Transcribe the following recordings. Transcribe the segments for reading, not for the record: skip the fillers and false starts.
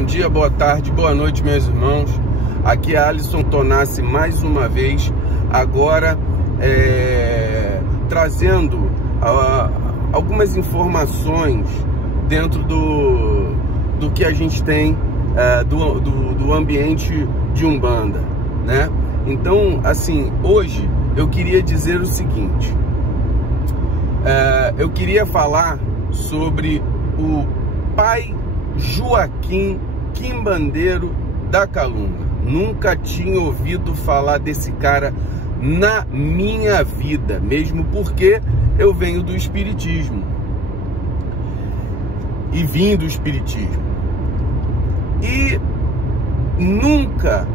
Bom dia, boa tarde, boa noite, meus irmãos. Aqui é Alisson Tonassi mais uma vez, agora trazendo algumas informações dentro do que a gente tem do ambiente de Umbanda, né? Então, assim, hoje eu queria dizer o seguinte, eu queria falar sobre o Pai Joaquim Quimbandeiro da Calunga. Nunca tinha ouvido falar desse cara na minha vida, mesmo porque eu venho do espiritismo e vim do espiritismo e nunca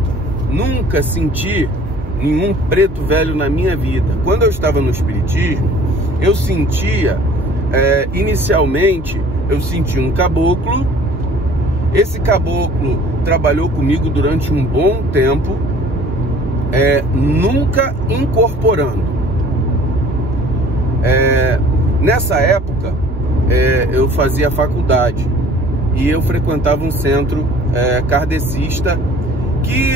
senti nenhum preto velho na minha vida. Quando eu estava no espiritismo, eu sentia inicialmente eu senti um caboclo. Esse caboclo trabalhou comigo durante um bom tempo, nunca incorporando. Nessa época, eu fazia faculdade e eu frequentava um centro kardecista que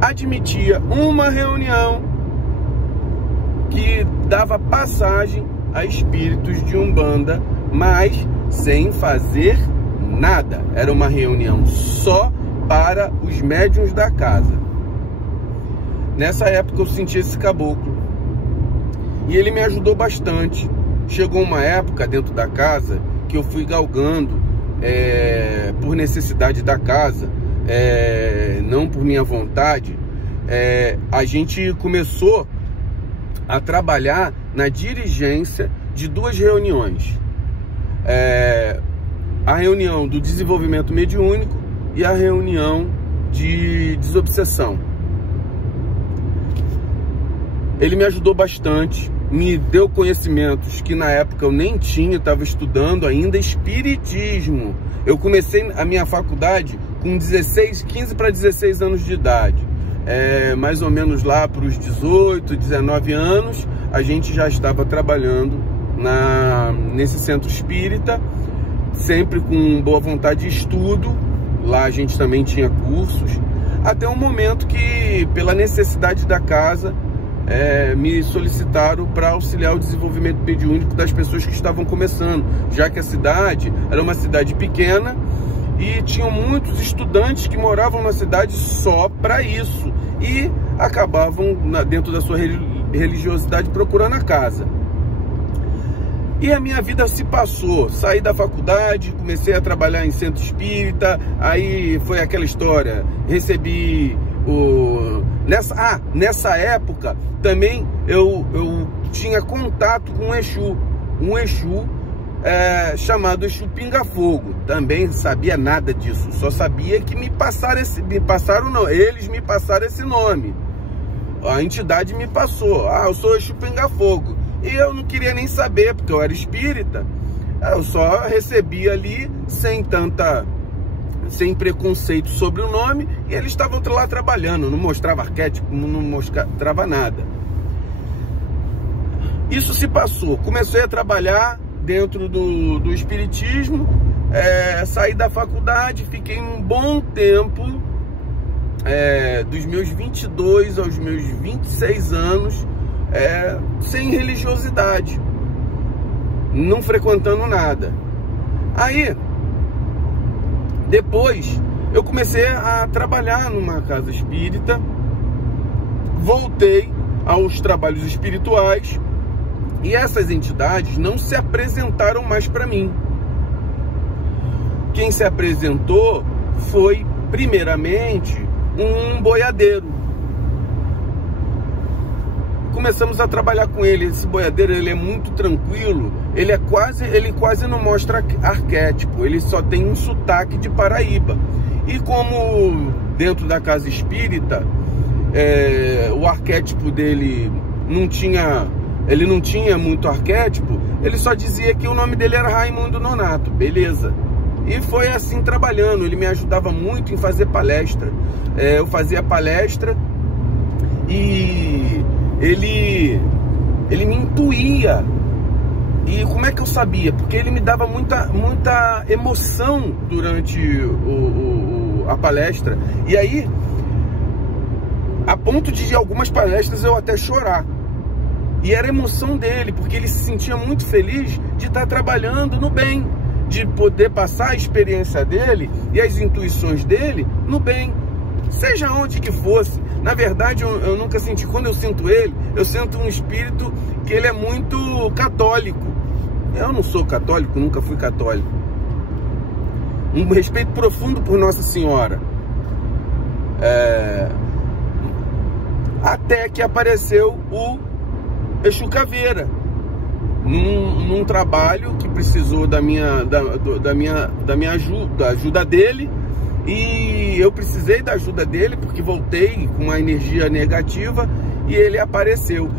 admitia uma reunião que dava passagem a espíritos de Umbanda, mas sem fazer nada. Era uma reunião só para os médiuns da casa. Nessa época eu senti esse caboclo e ele me ajudou bastante. Chegou uma época dentro da casa que eu fui galgando por necessidade da casa, não por minha vontade. A gente começou a trabalhar na dirigência de duas reuniões. A reunião do desenvolvimento mediúnico e a reunião de desobsessão. Ele me ajudou bastante, me deu conhecimentos que na época eu nem tinha, estava estudando ainda espiritismo. Eu comecei a minha faculdade com 15 para 16 anos de idade. Mais ou menos lá para os 18, 19 anos, a gente já estava trabalhando nesse centro espírita, sempre com boa vontade de estudo. Lá a gente também tinha cursos, até um momento que, pela necessidade da casa, me solicitaram para auxiliar o desenvolvimento mediúnico das pessoas que estavam começando, já que a cidade era uma cidade pequena e tinham muitos estudantes que moravam na cidade só para isso e acabavam, dentro da sua religiosidade, procurando a casa. E a minha vida se passou, saí da faculdade, comecei a trabalhar em centro espírita, aí foi aquela história, recebi nessa época também eu tinha contato com um Exu chamado Exu Pinga Fogo. Também não sabia nada disso, só sabia que eles me passaram esse nome. A entidade me passou, eu sou Exu Pinga Fogo. E eu não queria nem saber, porque eu era espírita. Eu só recebia ali sem preconceito sobre o nome, e eles estavam lá trabalhando, não mostrava arquétipo, não mostrava nada. Isso se passou, comecei a trabalhar dentro do espiritismo, saí da faculdade, fiquei um bom tempo, dos meus 22 aos meus 26 anos, sem religiosidade, não frequentando nada. Aí, depois, eu comecei a trabalhar numa casa espírita, voltei aos trabalhos espirituais e essas entidades não se apresentaram mais para mim. Quem se apresentou foi, primeiramente, um boiadeiro. Começamos a trabalhar com ele. Esse boiadeiro, ele é muito tranquilo, ele quase não mostra arquétipo, ele só tem um sotaque de Paraíba. E como dentro da casa espírita, o arquétipo dele ele não tinha muito arquétipo, ele só dizia que o nome dele era Raimundo Nonato, beleza. E foi assim trabalhando, ele me ajudava muito em fazer palestra. Eu fazia palestra e ele me intuía. E como é que eu sabia? Porque ele me dava muita emoção durante a palestra. E aí, a ponto de algumas palestras eu até chorar. E era a emoção dele, porque ele se sentia muito feliz de estar trabalhando no bem, de poder passar a experiência dele e as intuições dele no bem, seja onde que fosse. Na verdade, eu nunca senti, quando eu sinto ele, eu sinto um espírito que ele é muito católico. Eu não sou católico, nunca fui católico. Um respeito profundo por Nossa Senhora. Até que apareceu o Exu Caveira, num trabalho que precisou da minha ajuda dele, e eu precisei da ajuda dele porque voltei com uma energia negativa e ele apareceu.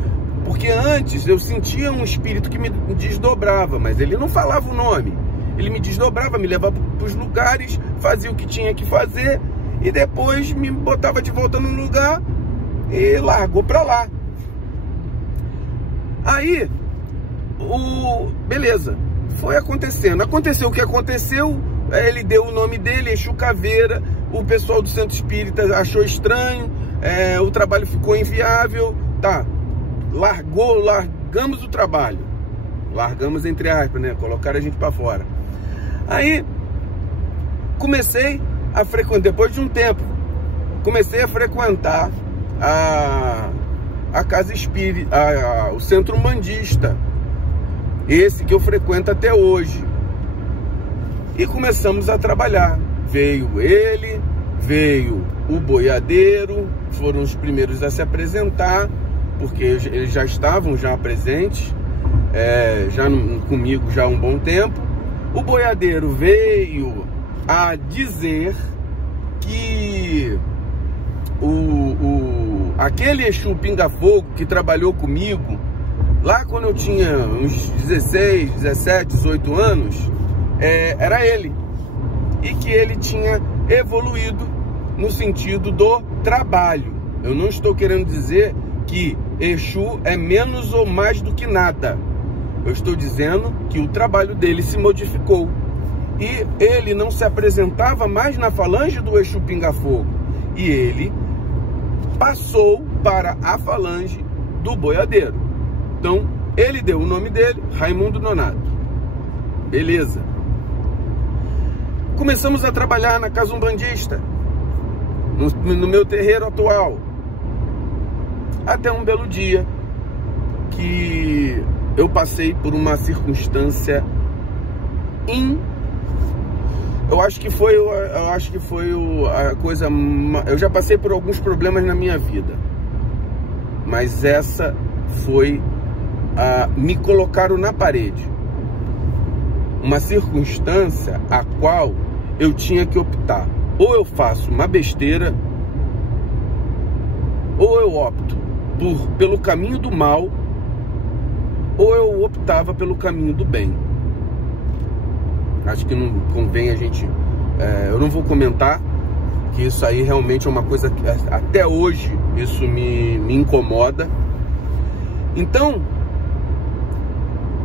Porque antes eu sentia um espírito que me desdobrava, mas ele não falava o nome. Ele me desdobrava, me levava para os lugares, fazia o que tinha que fazer e depois me botava de volta no lugar e largou para lá. Aí, beleza, foi acontecendo. Aconteceu o que aconteceu, ele deu o nome dele, Exu Caveira, o pessoal do Centro Espírita achou estranho, o trabalho ficou inviável, tá, largamos o trabalho. Largamos entre aspas, né, colocaram a gente para fora. Aí, comecei a frequentar, depois de um tempo, comecei a frequentar a casa espírita, o centro umbandista, esse que eu frequento até hoje. E começamos a trabalhar. Veio ele, veio o boiadeiro, foram os primeiros a se apresentar, porque eles já estavam presentes, comigo já há um bom tempo. O boiadeiro veio a dizer que aquele Exu Pinga-Fogo que trabalhou comigo lá quando eu tinha uns 16, 17, 18 anos, era ele. E que ele tinha evoluído no sentido do trabalho. Eu não estou querendo dizer que Exu é menos ou mais do que nada. Eu estou dizendo que o trabalho dele se modificou. E ele não se apresentava mais na falange do Exu Pinga-Fogo. E ele passou para a falange do boiadeiro. Então, ele deu o nome dele, Raimundo Nonato. Beleza. Começamos a trabalhar na casa umbandista, no meu terreiro atual. Até um belo dia que eu passei por uma circunstância eu acho que foi a coisa. Eu já passei por alguns problemas na minha vida, mas essa foi me colocaram na parede. Uma circunstância a qual eu tinha que optar. Ou eu faço uma besteira, ou eu opto pelo caminho do mal, ou eu optava pelo caminho do bem. Acho que não convém a gente... eu não vou comentar, que isso aí realmente é uma coisa que até hoje isso me incomoda. Então,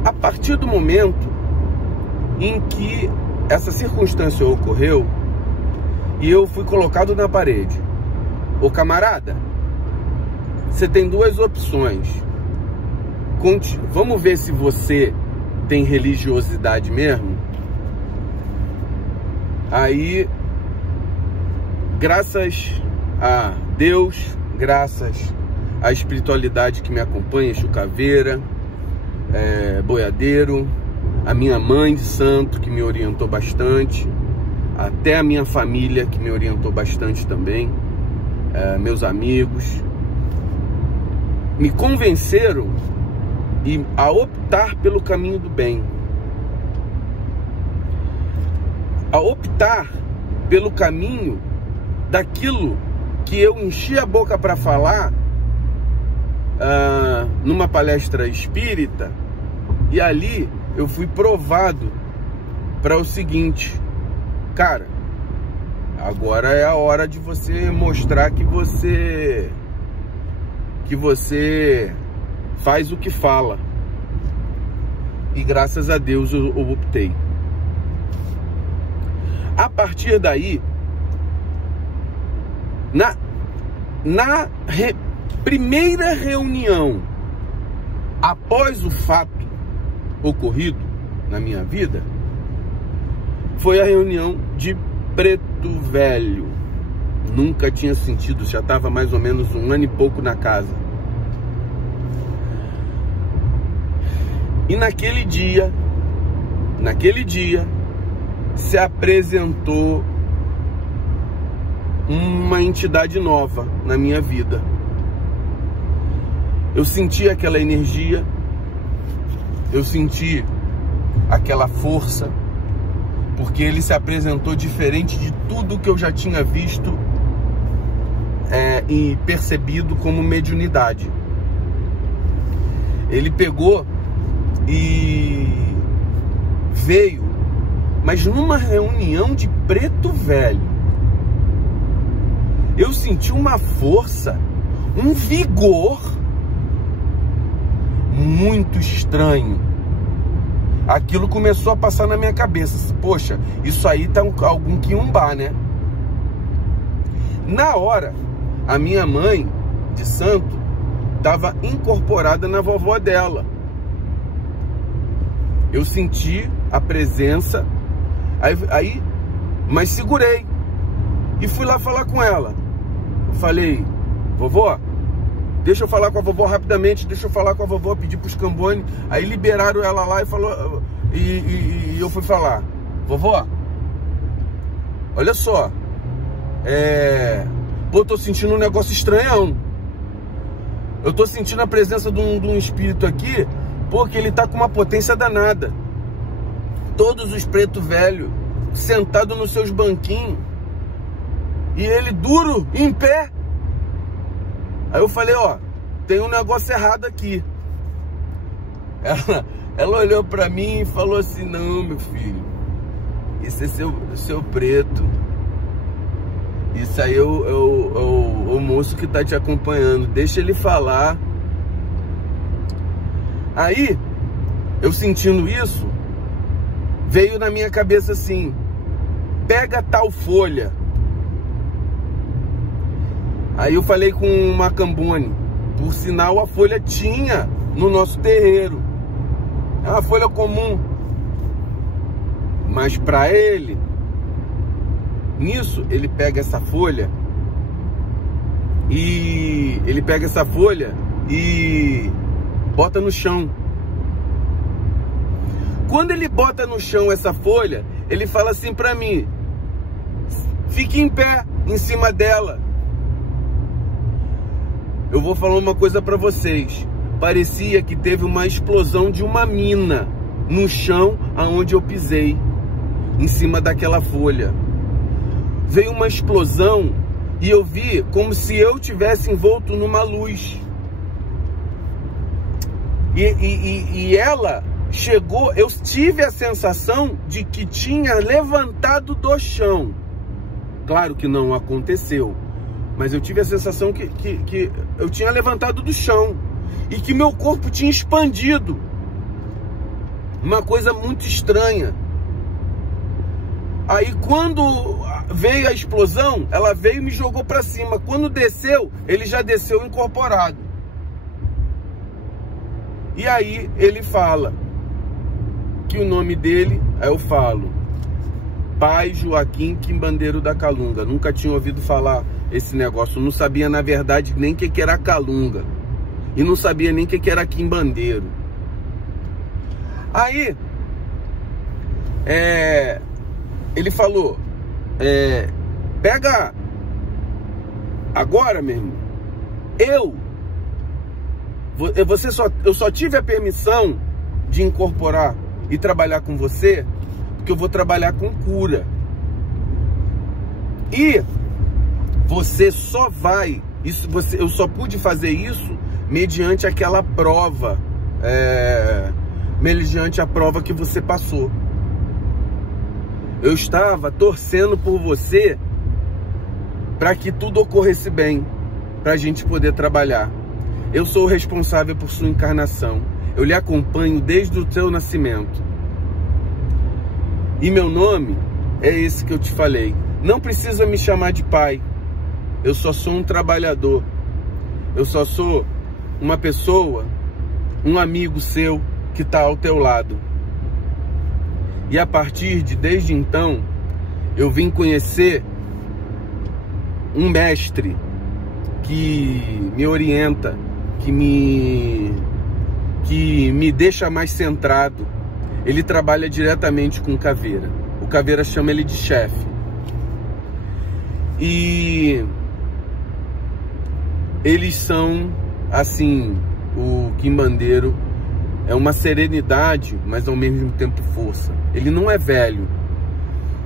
a partir do momento em que essa circunstância ocorreu e eu fui colocado na parede, ô camarada, você tem duas opções. Vamos ver se você tem religiosidade mesmo. Aí, graças a Deus, graças à espiritualidade que me acompanha, Exu Caveira, boiadeiro, a minha mãe de santo que me orientou bastante, até a minha família que me orientou bastante também, meus amigos, me convenceram a optar pelo caminho do bem, a optar pelo caminho daquilo que eu enchi a boca para falar numa palestra espírita, e ali eu fui provado para o seguinte: cara, agora é a hora de você mostrar que você faz o que fala. E graças a Deus eu optei. A partir daí, Na primeira reunião após o fato ocorrido na minha vida, foi a reunião de Preto Velho. Nunca tinha sentido, já estava mais ou menos 1 ano e pouco na casa. E naquele dia, se apresentou uma entidade nova na minha vida. Eu senti aquela energia, eu senti aquela força, porque ele se apresentou diferente de tudo que eu já tinha visto e percebido como mediunidade. Ele pegou e veio, mas numa reunião de Preto Velho, eu senti uma força, um vigor muito estranho. Aquilo começou a passar na minha cabeça. Poxa, isso aí tá algum quiumbá, né? Na hora, a minha mãe de santo estava incorporada na vovó dela. Eu senti a presença, mas segurei e fui lá falar com ela. Falei: vovó, deixa eu falar com a vovó rapidamente, deixa eu falar com a vovó, pedir pros Cambone. Aí liberaram ela lá e falou, e eu fui falar: vovó, olha só, pô, tô sentindo um negócio estranhão. Eu tô sentindo a presença de um espírito aqui, porque ele tá com uma potência danada. Todos os preto velho sentados nos seus banquinhos, e ele duro, em pé. Aí eu falei: ó, tem um negócio errado aqui. Ela olhou pra mim e falou assim: não, meu filho, esse é seu preto. Isso aí é o moço que tá te acompanhando, deixa ele falar. Aí, eu sentindo isso, veio na minha cabeça assim: pega tal folha. Aí eu falei com uma Cambone, por sinal a folha tinha no nosso terreiro. É uma folha comum. Mas para ele, nisso, ele pega essa folha e bota no chão. Quando ele bota no chão essa folha, ele fala assim para mim: fique em pé em cima dela. Eu vou falar uma coisa para vocês. Parecia que teve uma explosão de uma mina no chão aonde eu pisei, em cima daquela folha. Veio uma explosão e eu vi como se eu tivesse envolto numa luz. E ela chegou, eu tive a sensação de que tinha levantado do chão. Claro que não aconteceu, mas eu tive a sensação que eu tinha levantado do chão e que meu corpo tinha expandido. Uma coisa muito estranha. Aí quando veio a explosão, ela veio e me jogou para cima. Quando desceu, ele já desceu incorporado. E aí ele fala que o nome dele, aí eu falo: Pai Joaquim Quimbandeiro da Calunga. Nunca tinha ouvido falar esse negócio. Não sabia, na verdade, nem o que era Calunga. E não sabia nem o que era Quimbandeiro. Aí, ele falou: pega agora, meu irmão. Eu só tive a permissão de incorporar e trabalhar com você porque eu vou trabalhar com cura. E você só vai, eu só pude fazer isso mediante aquela prova, mediante a prova que você passou. Eu estava torcendo por você para que tudo ocorresse bem, para a gente poder trabalhar. Eu sou o responsável por sua encarnação. Eu lhe acompanho desde o seu nascimento. E meu nome é esse que eu te falei. Não precisa me chamar de pai. eu só sou um trabalhador, eu só sou uma pessoa, um amigo seu que está ao teu lado. E a partir de desde então, eu vim conhecer um mestre que me orienta, que me deixa mais centrado. Ele trabalha diretamente com Caveira. O Caveira chama ele de chefe. E eles são, assim, o quimbandeiro é uma serenidade, mas ao mesmo tempo força. Ele não é velho.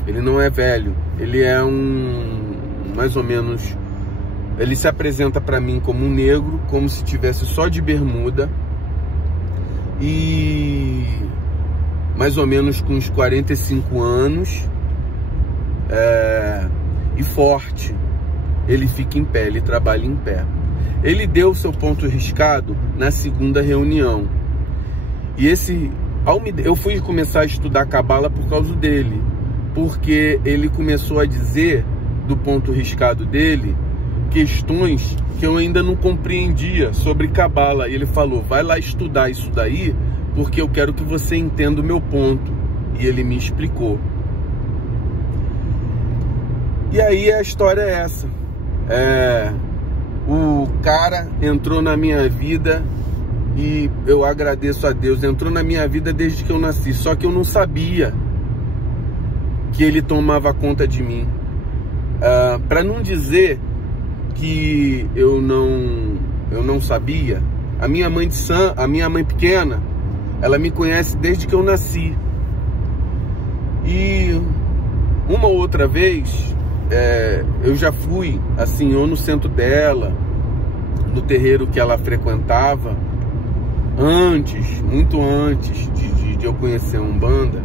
Ele não é velho. Ele é mais ou menos... Ele se apresenta para mim como um negro, como se tivesse só de bermuda. E mais ou menos com uns 45 anos. E forte. Ele fica em pé, ele trabalha em pé. Ele deu seu ponto riscado na segunda reunião. E eu fui começar a estudar Cabala por causa dele. Porque ele começou a dizer, do ponto riscado dele, questões que eu ainda não compreendia sobre Cabala. E ele falou, vai lá estudar isso daí, porque eu quero que você entenda o meu ponto. E ele me explicou. E aí a história é essa. O cara entrou na minha vida e eu agradeço a Deus. Entrou na minha vida desde que eu nasci. Só que eu não sabia que ele tomava conta de mim. Para não dizer que eu não sabia, a minha mãe pequena, ela me conhece desde que eu nasci. E uma outra vez, eu já fui assim, ou no centro dela, no terreiro que ela frequentava, muito antes de eu conhecer a Umbanda.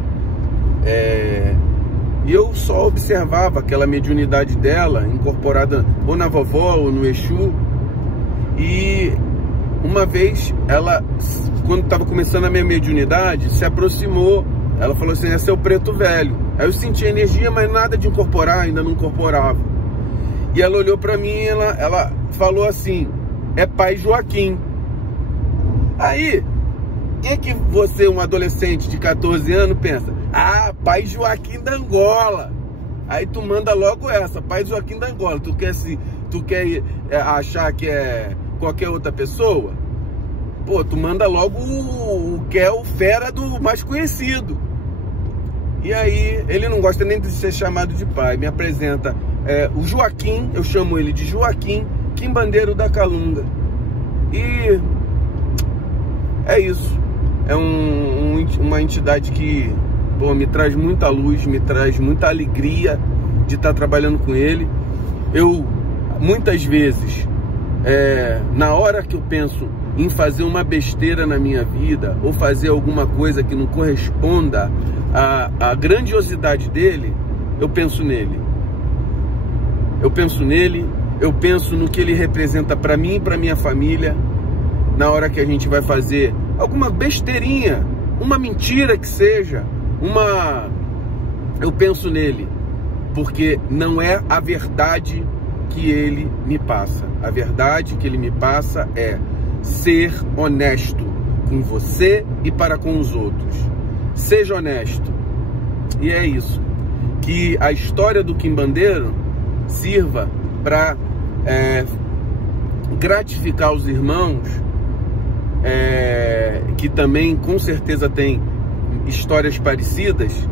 E eu só observava aquela mediunidade dela, incorporada ou na vovó ou no Exu. E uma vez, ela, quando estava começando a minha mediunidade, se aproximou. Ela falou assim, esse é o preto velho. Aí eu senti energia, mas nada de incorporar, ainda não incorporava. E ela olhou para mim e ela falou assim, é pai Joaquim. Aí, o que você, um adolescente de 14 anos, pensa? Ah, pai Joaquim da Angola. Aí tu manda logo essa, pai Joaquim da Angola. Tu quer achar que é qualquer outra pessoa? Pô, tu manda logo o que é o fera do mais conhecido. E aí, ele não gosta nem de ser chamado de pai. Me apresenta o Joaquim, eu chamo ele de Joaquim, quimbandeiro da Calunga. E é isso. É uma entidade que, pô, me traz muita luz, me traz muita alegria de estar trabalhando com ele. Eu, muitas vezes, na hora que eu penso em fazer uma besteira na minha vida, ou fazer alguma coisa que não corresponda à grandiosidade dele, eu penso nele. Eu penso nele, eu penso no que ele representa para mim e para minha família. Na hora que a gente vai fazer alguma besteirinha, uma mentira que seja, eu penso nele, porque não é a verdade que ele me passa. A verdade que ele me passa é ser honesto com você e para com os outros. Seja honesto. E é isso. Que a história do quimbandeiro sirva para gratificar os irmãos, que também com certeza tem histórias parecidas,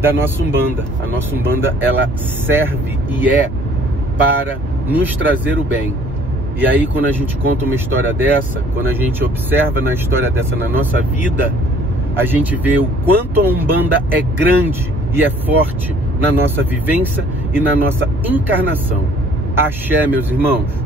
da nossa Umbanda. A nossa Umbanda, ela serve e para nos trazer o bem. E aí, quando a gente conta uma história dessa, quando a gente observa na história dessa na nossa vida, a gente vê o quanto a Umbanda é grande e é forte na nossa vivência e na nossa encarnação. Axé, meus irmãos.